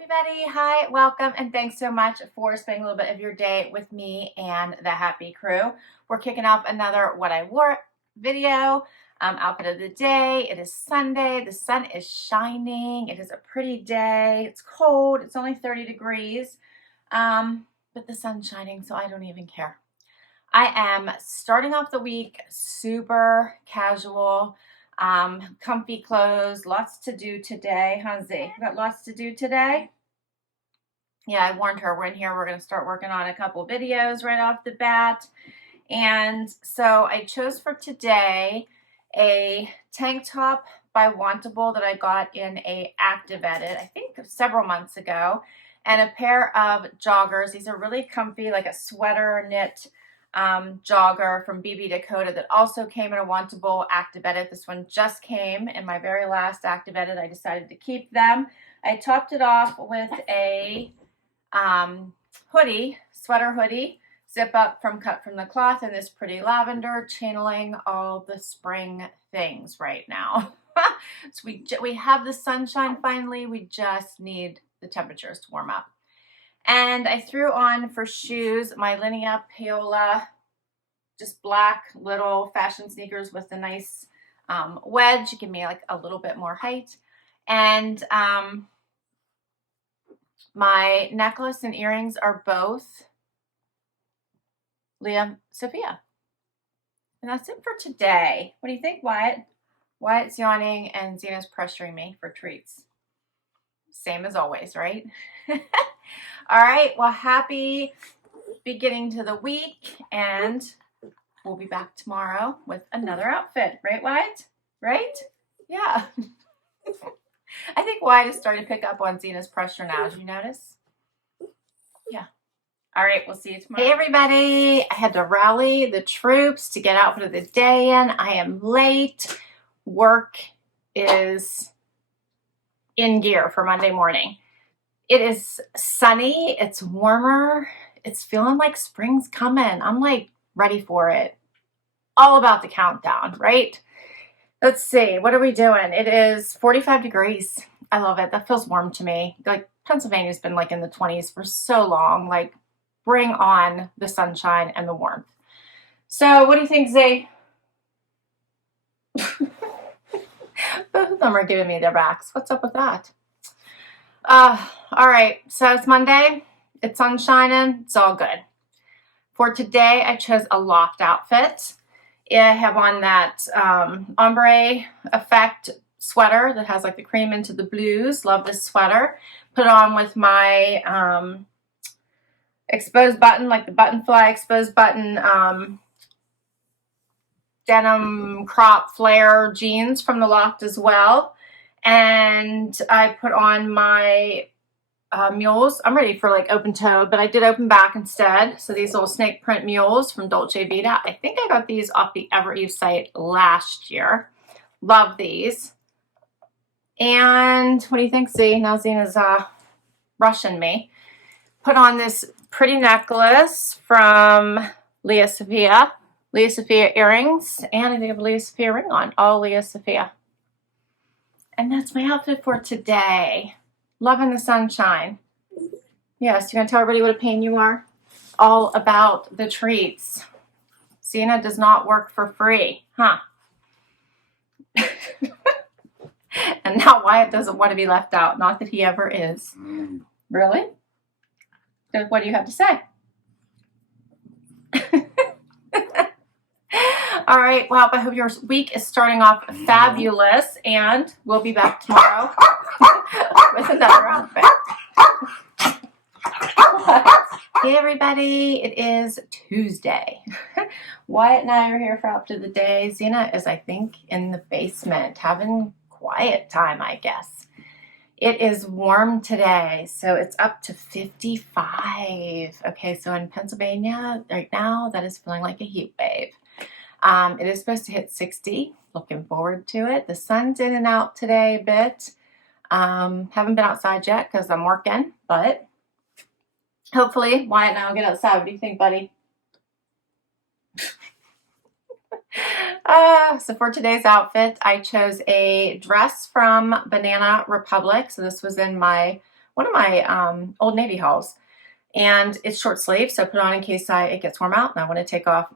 Everybody, hi, welcome, and thanks so much for spending a little bit of your day with me and the happy crew. We're kicking off another What I Wore video, outfit of the day. It is Sunday. The sun is shining. It is a pretty day. It's cold. It's only 30 degrees, but the sun's shining, so I don't even care. I am starting off the week super casual. Comfy clothes, lots to do today. Huh, Z? Got lots to do today? Yeah, I warned her we're in here. We're going to start working on a couple videos right off the bat. And so I chose for today a tank top by Wantable that I got in a active edit, I think several months ago, and a pair of joggers. These are really comfy, like a sweater knit jogger from Dakota that also came in a Wantable active edit. This one just came in my very last active edit. I decided to keep them. I topped it off with a hoodie, sweater hoodie, zip up from cut from the cloth in this pretty lavender, channeling all the spring things right now. So we have the sunshine finally. We just need the temperatures to warm up. And I threw on for shoes my Linea Paola, just black little fashion sneakers with a nice wedge. Give me like a little bit more height. And my necklace and earrings are both Lia Sophia. And that's it for today. What do you think, Wyatt? Wyatt's yawning and Zena's pressuring me for treats. Same as always, right? All right, well, happy beginning to the week, and we'll be back tomorrow with another outfit. Right, Wyatt? Right? Yeah. I think Wyatt is starting to pick up on Zena's pressure now. Did you notice? Yeah. All right, we'll see you tomorrow. Hey, everybody. I had to rally the troops to get outfit of the day in. I am late. Work is in gear for Monday morning. It is sunny. It's warmer. It's feeling like spring's coming. I'm like ready for it. All about the countdown, right? Let's see. What are we doing? It is 45 degrees. I love it. That feels warm to me. Like Pennsylvania's been like in the 20s for so long. Like bring on the sunshine and the warmth. So what do you think, Z? Both of them are giving me their backs. What's up with that? All right, so it's Monday. It's sun shining. It's all good. For today, I chose a loft outfit. I have on that ombre effect sweater that has like the cream into the blues. Love this sweater. Put on with my exposed button, like the button fly exposed button denim crop flare jeans from the loft as well. And I put on my mules. I'm ready for like open toed, but I did open back instead. So these little snake print mules from Dolce Vita. I think I got these off the Evereve site last year. Love these. And what do you think, Z? Now Zena's rushing me. Put on this pretty necklace from Lia Sophia. Lia Sophia earrings. And I think I have a Lia Sophia ring on. All Lia Sophia. And that's my outfit for today. Loving the sunshine. Yes, you gonna tell everybody what a pain you are? All about the treats. Zena does not work for free, huh? And now Wyatt doesn't want to be left out. Not that he ever is. Really? So what do you have to say? All right, well, I hope your week is starting off fabulous, and we'll be back tomorrow with another outfit. Hey, everybody, it is Tuesday. Wyatt and I are here for outfit of the day. Zena is, I think, in the basement having quiet time, I guess. It is warm today, so it's up to 55. Okay, so in Pennsylvania right now, that is feeling like a heat wave. It is supposed to hit 60. Looking forward to it. The sun's in and out today a bit. Haven't been outside yet because I'm working, but hopefully Wyatt and I will get outside. What do you think, buddy? So for today's outfit, I chose a dress from Banana Republic. So this was in my one of my Old Navy hauls. And it's short sleeve, so I put it on in case it gets warm out and I want to take off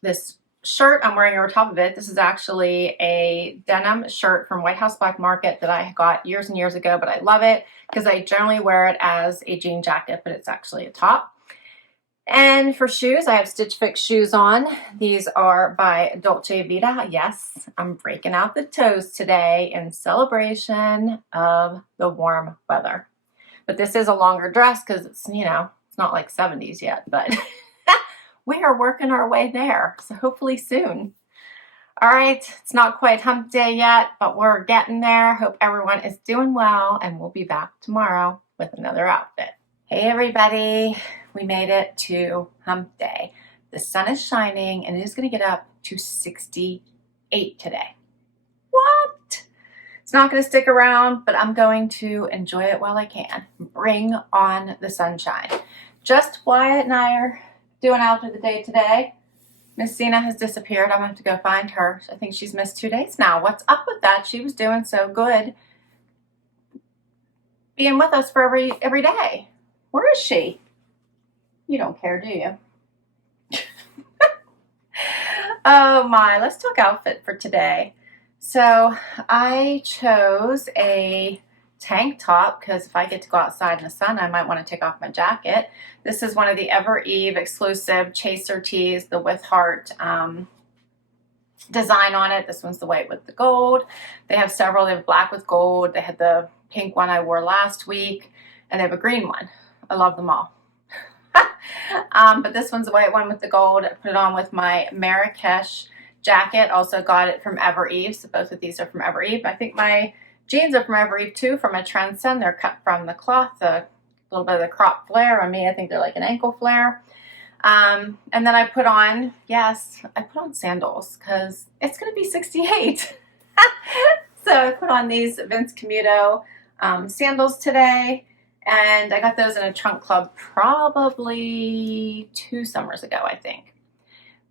this shirt I'm wearing over top of it. This is actually a denim shirt from White House Black Market that I got years and years ago, but I love it because I generally wear it as a jean jacket, but it's actually a top. And for shoes, I have Stitch Fix shoes on. These are by Dolce Vita. Yes, I'm breaking out the toes today in celebration of the warm weather. But this is a longer dress because it's, you know, it's not like 70s yet, but we are working our way there. So hopefully soon. All right, it's not quite hump day yet, but we're getting there. Hope everyone is doing well, and we'll be back tomorrow with another outfit. Hey everybody, we made it to hump day. The sun is shining and it is going to get up to 68 today. What? It's not going to stick around, but I'm going to enjoy it while I can. Bring on the sunshine. Just Wyatt and I are doing outfit of the day today. Miss Zena has disappeared. I'm going to have to go find her. I think she's missed 2 days now. What's up with that? She was doing so good being with us for every day. Where is she? You don't care, do you? Oh my, let's talk outfit for today. So I chose a tank top because if I get to go outside in the sun, I might want to take off my jacket. This is one of the Evereve exclusive chaser tees, the with heart design on it. This one's the white with the gold. They have several. They have black with gold. They had the pink one I wore last week, and they have a green one. I love them all. But this one's the white one with the gold. I put it on with my Marrakech jacket. Also got it from Evereve. So both of these are from Evereve. I think my jeans are from Evereve too, from a Trendsend. They're cut from the cloth, a little bit of the crop flare on me. I think they're like an ankle flare. And then I put on, yes, I put on sandals because it's going to be 68. So I put on these Vince Camuto sandals today. And I got those in a trunk club probably 2 summers ago, I think.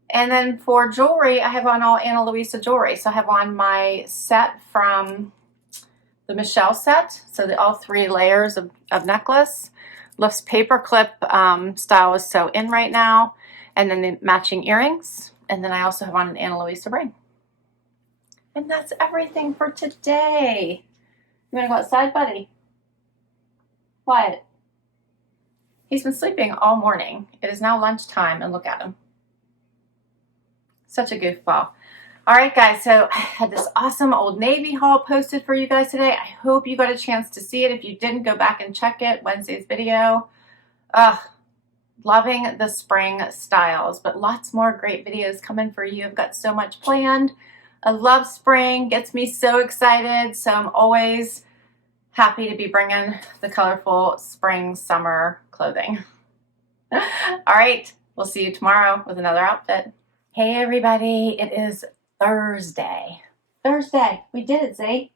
And then for jewelry, I have on all Ana Luisa jewelry. So I have on my set from the Michelle set. So all 3 layers of necklace. Lifts paper clip style is so in right now. And then the matching earrings. And then I also have on an Ana Luisa ring. And that's everything for today. You want to go outside, buddy? What? He's been sleeping all morning. It is now lunchtime, and look at him. Such a goofball. All right, guys, so I had this awesome Old Navy haul posted for you guys today. I hope you got a chance to see it. If you didn't, go back and check it, Wednesday's video. Loving the spring styles, but lots more great videos coming for you. I've got so much planned. I love spring. Gets me so excited, so I'm always happy to be bringing the colorful spring, summer clothing. All right, we'll see you tomorrow with another outfit. Hey everybody, it is Thursday. Thursday, we did it, see?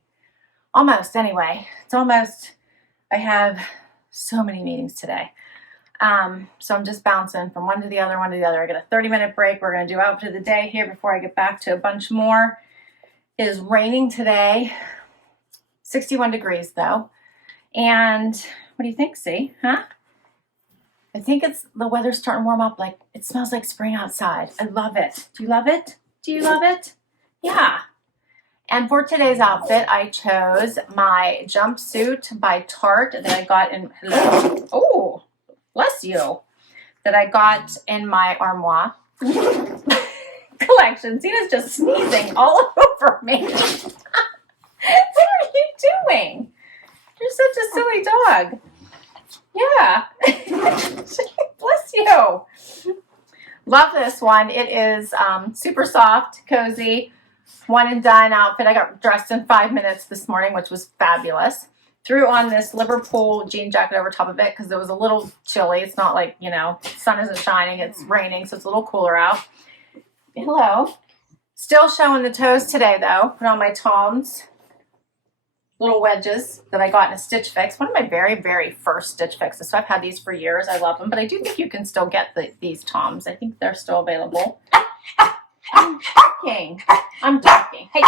Almost anyway, it's almost. I have so many meetings today. So I'm just bouncing from one to the other, one to the other. I got a 30-minute break. We're gonna do outfit of the day here before I get back to a bunch more. It is raining today. 61 degrees though. And what do you think, see? Huh? I think the weather's starting to warm up. Like it smells like spring outside. I love it. Do you love it? Do you love it? Yeah. And for today's outfit, I chose my jumpsuit by Tart that I got in, oh, bless you, that I got in my Armoire collection. Zena's just sneezing all over me. What are you doing? You're such a silly dog. Yeah. Bless you. Love this one. It is super soft, cozy, one and done outfit. I got dressed in 5 minutes this morning, which was fabulous. Threw on this Liverpool jean jacket over top of it because it was a little chilly. It's not like, you know, sun isn't shining. It's raining, so it's a little cooler out. Hello. Still showing the toes today, though. Put on my Toms. Little wedges that I got in a Stitch Fix. One of my very, very first Stitch Fixes. So I've had these for years. I love them. But I do think you can still get these Toms. I think they're still available. I'm talking. Hey.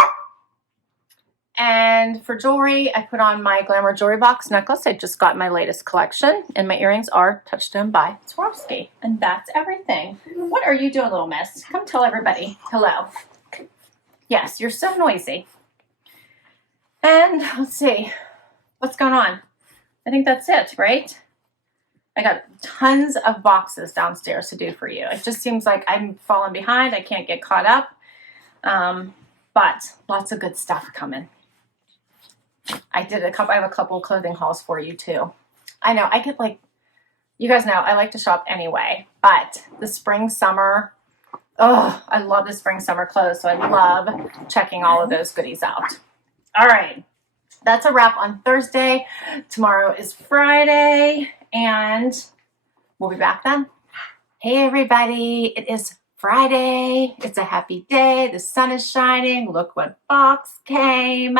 And for jewelry, I put on my Glamour Jewelry Box necklace. I just got my latest collection, and my earrings are Touchstone by Swarovski. And that's everything. What are you doing, little miss? Come tell everybody hello. Yes, you're so noisy. And let's see, what's going on? I think that's it, right? I got tons of boxes downstairs to do for you. It just seems like I'm falling behind. I can't get caught up. But lots of good stuff coming. I have a couple clothing hauls for you too. I know, I get like, you guys know, I like to shop anyway, but the spring, summer, oh, I love the spring, summer clothes. So I love checking all of those goodies out. All right. That's a wrap on Thursday. Tomorrow is Friday, and we'll be back then. Hey, everybody. It is Friday. It's a happy day. The sun is shining. Look what box came.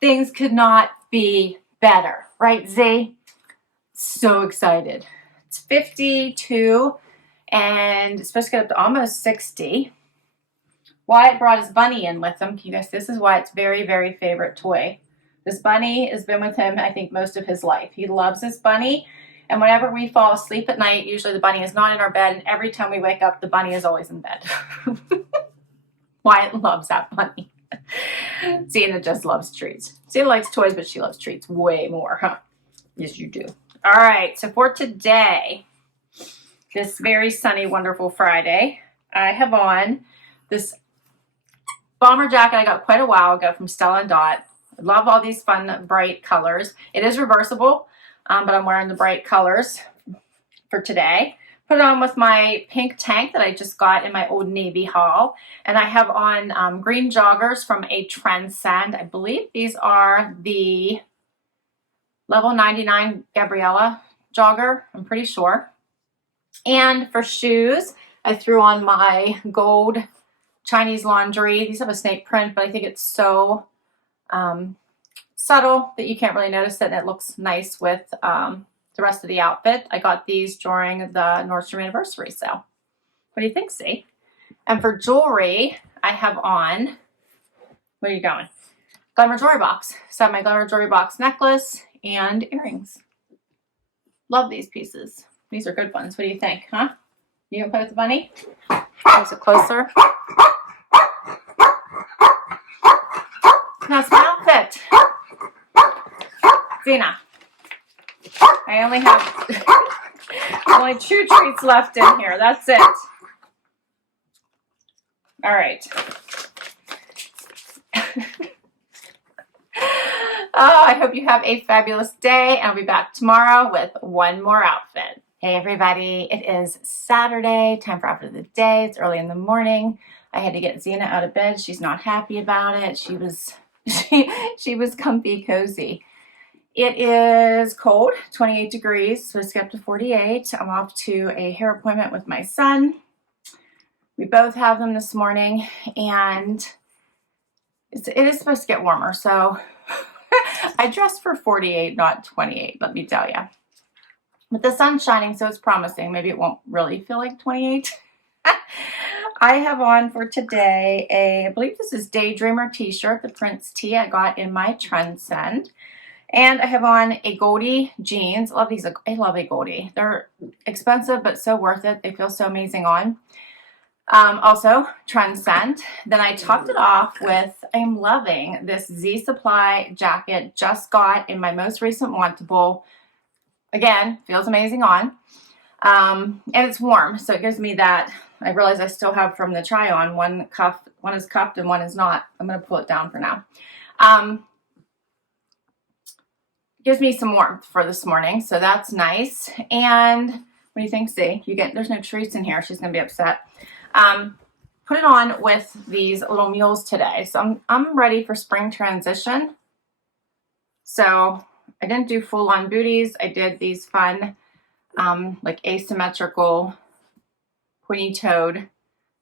Things could not be better. Right, Z? So excited. It's 52, and it's supposed to get up to almost 60. Wyatt brought his bunny in with him. You guys, this is Wyatt's very, very favorite toy. This bunny has been with him, I think, most of his life. He loves this bunny. And whenever we fall asleep at night, usually the bunny is not in our bed. And every time we wake up, the bunny is always in bed. Wyatt loves that bunny. Zena just loves treats. Zena likes toys, but she loves treats way more, huh? Yes, you do. All right. So for today, this very sunny, wonderful Friday, I have on this bomber jacket I got quite a while ago from Stella Dot. I love all these fun, bright colors. It is reversible, but I'm wearing the bright colors for today. Put it on with my pink tank that I just got in my Old Navy haul. And I have on green joggers from a Trendsend. I believe these are the level 99 Gabriella jogger. I'm pretty sure. And for shoes, I threw on my gold Chinese laundry. These have a snake print, but I think it's so subtle that you can't really notice it, and it looks nice with the rest of the outfit. I got these during the Nordstrom anniversary sale. What do you think, see? And for jewelry, I have on, where are you going? Glamour Jewelry Box. So I have my Glamour Jewelry Box necklace and earrings. Love these pieces. These are good ones. What do you think, huh? You gonna play with the bunny? Close it closer. That's my outfit. Zena, I only have only 2 treats left in here. That's it. All right. Oh, I hope you have a fabulous day. I'll be back tomorrow with one more outfit. Hey, everybody. It is Saturday, time for Outfit of the Day. It's early in the morning. I had to get Zena out of bed. She's not happy about it. She was comfy, cozy. It is cold, 28 degrees, so it's up to 48. I'm off to a hair appointment with my son. We both have them this morning, and it is supposed to get warmer, so I dressed for 48, not 28, let me tell you. But the sun's shining, so it's promising. Maybe it won't really feel like 28. I have on for today I believe this is Daydreamer t-shirt, the Prince tee I got in my Trendsend. And I have on Agolde jeans. I love these. I love Agolde. They're expensive, but so worth it. They feel so amazing on. Also, Trendsend. Then I topped it off with, I'm loving this Z Supply jacket. Just got in my most recent Wantable. Again, feels amazing on. And it's warm, so it gives me that. I realize I still have from the try on one is cuffed and one is not. I'm going to pull it down for now. Gives me some warmth for this morning, so that's nice. And what do you think, Z? There's no treats in here. She's going to be upset. Put it on with these little mules today. So I'm ready for spring transition. So I didn't do full-on booties. I did these fun, like asymmetrical pointy-toed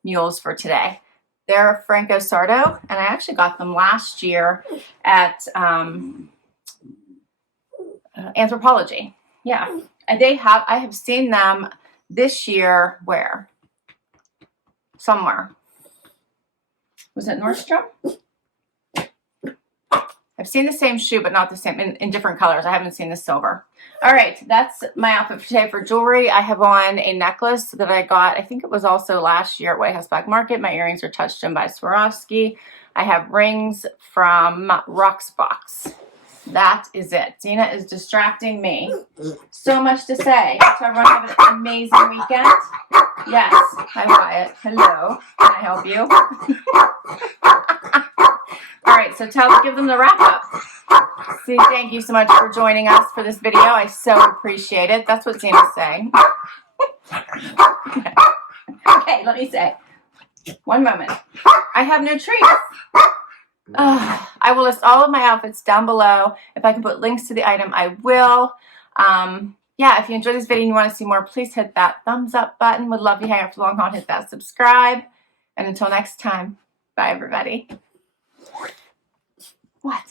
mules for today. They're Franco Sarto, and I actually got them last year at Anthropologie. Yeah, and I have seen them this year. Where? Somewhere. Was it Nordstrom? I've seen the same shoe, but not the same, in different colors. I haven't seen the silver. All right, that's my outfit for today for jewelry. I have on a necklace that I got, I think it was also last year at White House Black Market. My earrings are Touchstone by Swarovski. I have rings from Rocksbox. That is it. Zena is distracting me. So much to say. So everyone have an amazing weekend. Yes. Hi, Wyatt. Hello. Can I help you? All right, so give them the wrap up. See, thank you so much for joining us for this video. I so appreciate it. That's what Zena's saying. Okay, let me say. One moment. I have no treats. I will list all of my outfits down below. If I can put links to the item, I will. Yeah, if you enjoyed this video and you want to see more, please hit that thumbs up button. Would love you hang out for the long haul. Hit that subscribe. And until next time, bye everybody. What?